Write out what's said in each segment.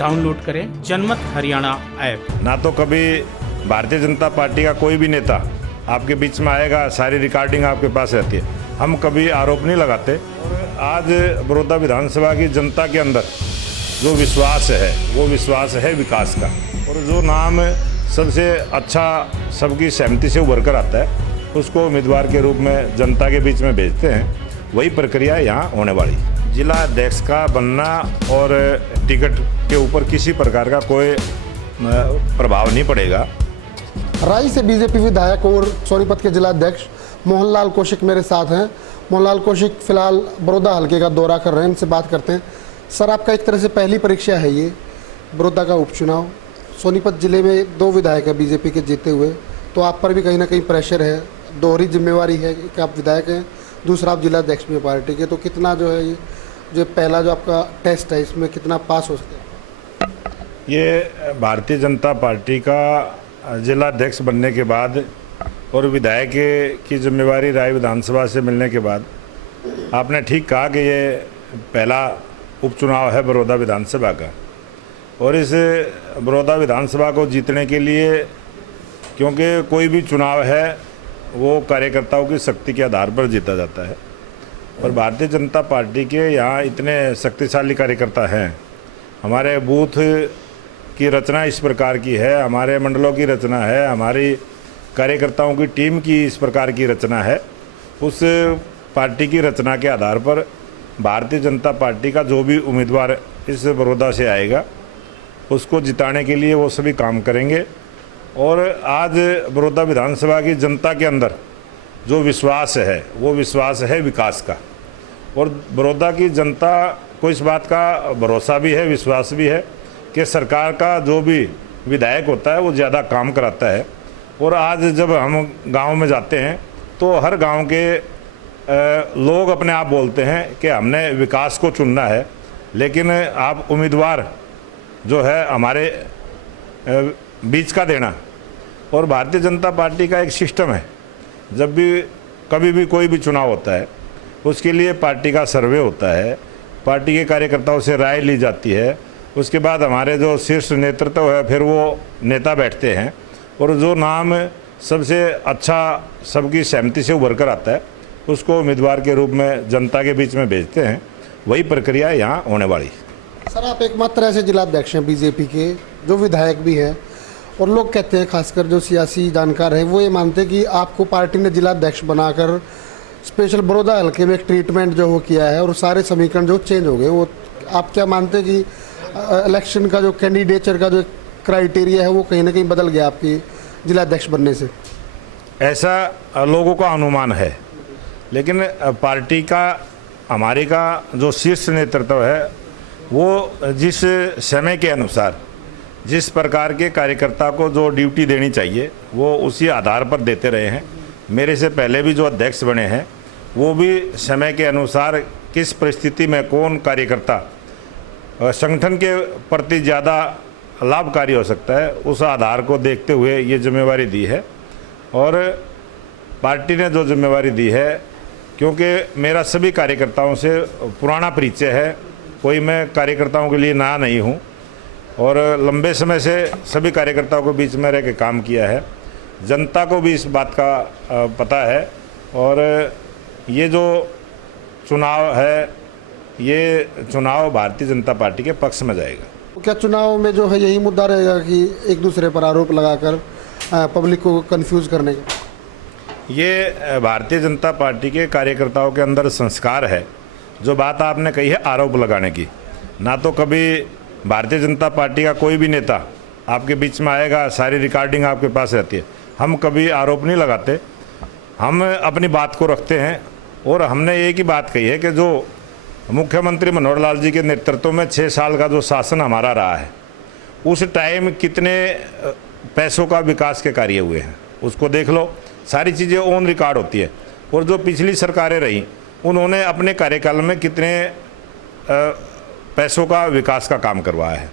Download करें जनमत Haryana app. ना तो कभी भारतीय जनता पार्टी का कोई भी नेता आपके बीच में आएगा, सारी रिकॉर्डिंग आपके पास रहती है। हम कभी आरोप नहीं लगाते। और आज बड़ौदा विधानसभा की जनता के अंदर जो विश्वास है वो विश्वास है विकास का, और जो नाम सबसे अच्छा सबकी सहमति से उभर कर आता है उसको उम्मीदवार के रूप में जनता के बीच में भेजते हैं। वही प्रक्रिया यहाँ होने वाली। जिला अध्यक्ष का बनना और टिकट के ऊपर किसी प्रकार का कोई प्रभाव नहीं पड़ेगा। राई से बीजेपी विधायक और सोनीपत के जिला अध्यक्ष मोहनलाल कौशिक मेरे साथ हैं। मोहनलाल कौशिक फिलहाल बड़ौदा हल्के का दौरा कर रहे हैं, इनसे बात करते हैं। सर, आपका एक तरह से पहली परीक्षा है ये बड़ौदा का उपचुनाव। सोनीपत जिले में 2 विधायक है बीजेपी के जीते हुए, तो आप पर भी कहीं ना कहीं प्रेशर है, दोहरी जिम्मेवारी है कि आप विधायक हैं, दूसरा आप जिला अध्यक्ष भी पार्टी के। तो कितना जो है ये जो पहला जो आपका टेस्ट है इसमें कितना पास हो सकते हैं? ये भारतीय जनता पार्टी का जिला अध्यक्ष बनने के बाद और विधायक की जिम्मेवारी राय विधानसभा से मिलने के बाद आपने ठीक कहा कि ये पहला उपचुनाव है बड़ौदा विधानसभा का। और इस बड़ौदा विधानसभा को जीतने के लिए, क्योंकि कोई भी चुनाव है वो कार्यकर्ताओं की शक्ति के आधार पर जीता जाता है, और भारतीय जनता पार्टी के यहाँ इतने शक्तिशाली कार्यकर्ता हैं। हमारे बूथ की रचना इस प्रकार की है, हमारे मंडलों की रचना है, हमारी कार्यकर्ताओं की टीम की इस प्रकार की रचना है। उस पार्टी की रचना के आधार पर भारतीय जनता पार्टी का जो भी उम्मीदवार इस बड़ौदा से आएगा उसको जिताने के लिए वो सभी काम करेंगे। और आज बड़ौदा विधानसभा की जनता के अंदर जो विश्वास है वो विश्वास है विकास का, और बड़ौदा की जनता को इस बात का भरोसा भी है, विश्वास भी है कि सरकार का जो भी विधायक होता है वो ज़्यादा काम कराता है। और आज जब हम गांव में जाते हैं तो हर गांव के लोग अपने आप बोलते हैं कि हमने विकास को चुनना है, लेकिन आप उम्मीदवार जो है हमारे बीच का देना। और भारतीय जनता पार्टी का एक सिस्टम है, जब भी कभी भी कोई भी चुनाव होता है उसके लिए पार्टी का सर्वे होता है, पार्टी के कार्यकर्ताओं से राय ली जाती है, उसके बाद हमारे जो शीर्ष नेतृत्व है फिर वो नेता बैठते हैं, और जो नाम सबसे अच्छा सबकी सहमति से उभर कर आता है उसको उम्मीदवार के रूप में जनता के बीच में भेजते हैं। वही प्रक्रिया यहाँ होने वाली। सर, आप एकमात्र ऐसे जिला अध्यक्ष हैं बीजेपी के जो विधायक भी हैं, और लोग कहते हैं, खासकर जो सियासी जानकार हैं, वो ये मानते हैं कि आपको पार्टी ने जिला अध्यक्ष बनाकर स्पेशल बड़ौदा हल्के में एक ट्रीटमेंट जो वो किया है और सारे समीकरण जो चेंज हो गए। वो आप क्या मानते हैं कि इलेक्शन का जो कैंडिडेचर का जो क्राइटेरिया है वो कहीं ना कहीं बदल गया आपकी जिला अध्यक्ष बनने से? ऐसा लोगों का अनुमान है, लेकिन पार्टी का हमारे का जो शीर्ष नेतृत्व है वो जिस समय के अनुसार जिस प्रकार के कार्यकर्ता को जो ड्यूटी देनी चाहिए वो उसी आधार पर देते रहे हैं। मेरे से पहले भी जो अध्यक्ष बने हैं वो भी समय के अनुसार किस परिस्थिति में कौन कार्यकर्ता संगठन के प्रति ज़्यादा लाभकारी हो सकता है उस आधार को देखते हुए ये जिम्मेवारी दी है। और पार्टी ने जो जिम्मेवारी दी है, क्योंकि मेरा सभी कार्यकर्ताओं से पुराना परिचय है, कोई मैं कार्यकर्ताओं के लिए नया नहीं हूँ, और लंबे समय से सभी कार्यकर्ताओं के बीच में रह के काम किया है। जनता को भी इस बात का पता है, और ये जो चुनाव है ये चुनाव भारतीय जनता पार्टी के पक्ष में जाएगा। तो क्या चुनाव में जो है यही मुद्दा रहेगा कि एक दूसरे पर आरोप लगाकर पब्लिक को कंफ्यूज करने का? ये भारतीय जनता पार्टी के कार्यकर्ताओं के अंदर संस्कार है। जो बात आपने कही है आरोप लगाने की, ना तो कभी भारतीय जनता पार्टी का कोई भी नेता आपके बीच में आएगा, सारी रिकॉर्डिंग आपके पास रहती है। हम कभी आरोप नहीं लगाते, हम अपनी बात को रखते हैं। और हमने एक ही बात कही है कि जो मुख्यमंत्री मनोहर लाल जी के नेतृत्व में 6 साल का जो शासन हमारा रहा है उस टाइम कितने पैसों का विकास के कार्य हुए हैं उसको देख लो। सारी चीज़ें ऑन रिकॉर्ड होती है। और जो पिछली सरकारें रहीं उन्होंने अपने कार्यकाल में कितने पैसों का विकास का काम करवाया है।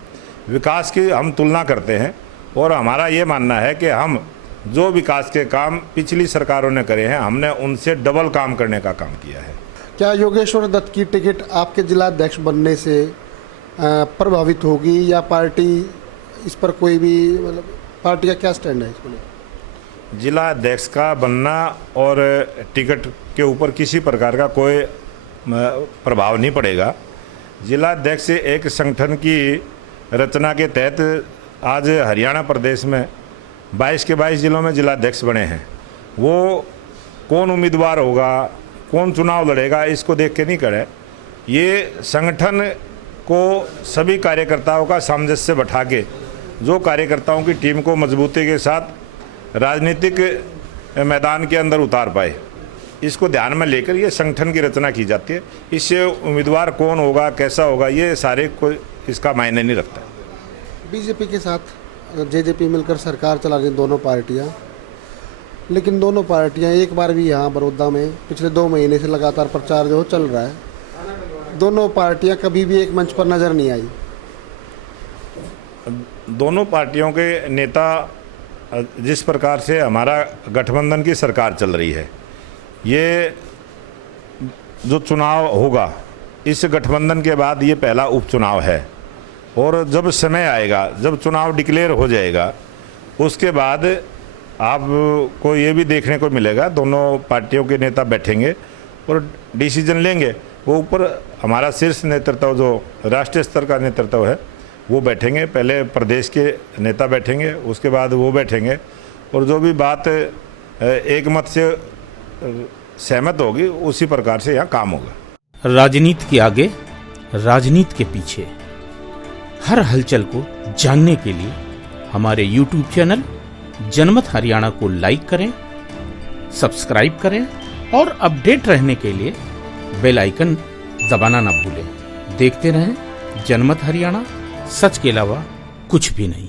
विकास की हम तुलना करते हैं, और हमारा ये मानना है कि हम जो विकास के काम पिछली सरकारों ने करे हैं हमने उनसे डबल काम करने का काम किया है। क्या योगेश्वर दत्त की टिकट आपके जिला अध्यक्ष बनने से प्रभावित होगी या पार्टी इस पर कोई भी मतलब पार्टी का क्या स्टैंड है इसको लेकर? जिला अध्यक्ष का बनना और टिकट के ऊपर किसी प्रकार का कोई प्रभाव नहीं पड़ेगा। जिला अध्यक्ष एक संगठन की रचना के तहत आज हरियाणा प्रदेश में 22 के 22 जिलों में जिला अध्यक्ष बने हैं। वो कौन उम्मीदवार होगा, कौन चुनाव लड़ेगा, इसको देख के नहीं करे। ये संगठन को सभी कार्यकर्ताओं का सामंजस्य बैठा के जो कार्यकर्ताओं की टीम को मजबूती के साथ राजनीतिक मैदान के अंदर उतार पाए, इसको ध्यान में लेकर ये संगठन की रचना की जाती है। इससे उम्मीदवार कौन होगा, कैसा होगा, ये सारे को इसका मायने नहीं रखता। बीजेपी के साथ जेजेपी मिलकर सरकार चला रही दोनों पार्टियां, लेकिन दोनों पार्टियां एक बार भी यहाँ बड़ौदा में पिछले 2 महीने से लगातार प्रचार जो चल रहा है, दोनों पार्टियां कभी भी एक मंच पर नज़र नहीं आई। दोनों पार्टियों के नेता जिस प्रकार से हमारा गठबंधन की सरकार चल रही है, ये जो चुनाव होगा इस गठबंधन के बाद ये पहला उपचुनाव है। और जब समय आएगा, जब चुनाव डिक्लेयर हो जाएगा, उसके बाद आपको ये भी देखने को मिलेगा दोनों पार्टियों के नेता बैठेंगे और डिसीजन लेंगे। वो ऊपर हमारा शीर्ष नेतृत्व जो राष्ट्रीय स्तर का नेतृत्व है वो बैठेंगे, पहले प्रदेश के नेता बैठेंगे, उसके बाद वो बैठेंगे और जो भी बात एक मत से सहमत होगी उसी प्रकार से यहाँ काम होगा। राजनीति के आगे, राजनीति के पीछे, हर हलचल को जानने के लिए हमारे YouTube चैनल जनमत हरियाणा को लाइक करें, सब्सक्राइब करें और अपडेट रहने के लिए बेल आइकन दबाना ना भूलें। देखते रहें जनमत हरियाणा, सच के अलावा कुछ भी नहीं।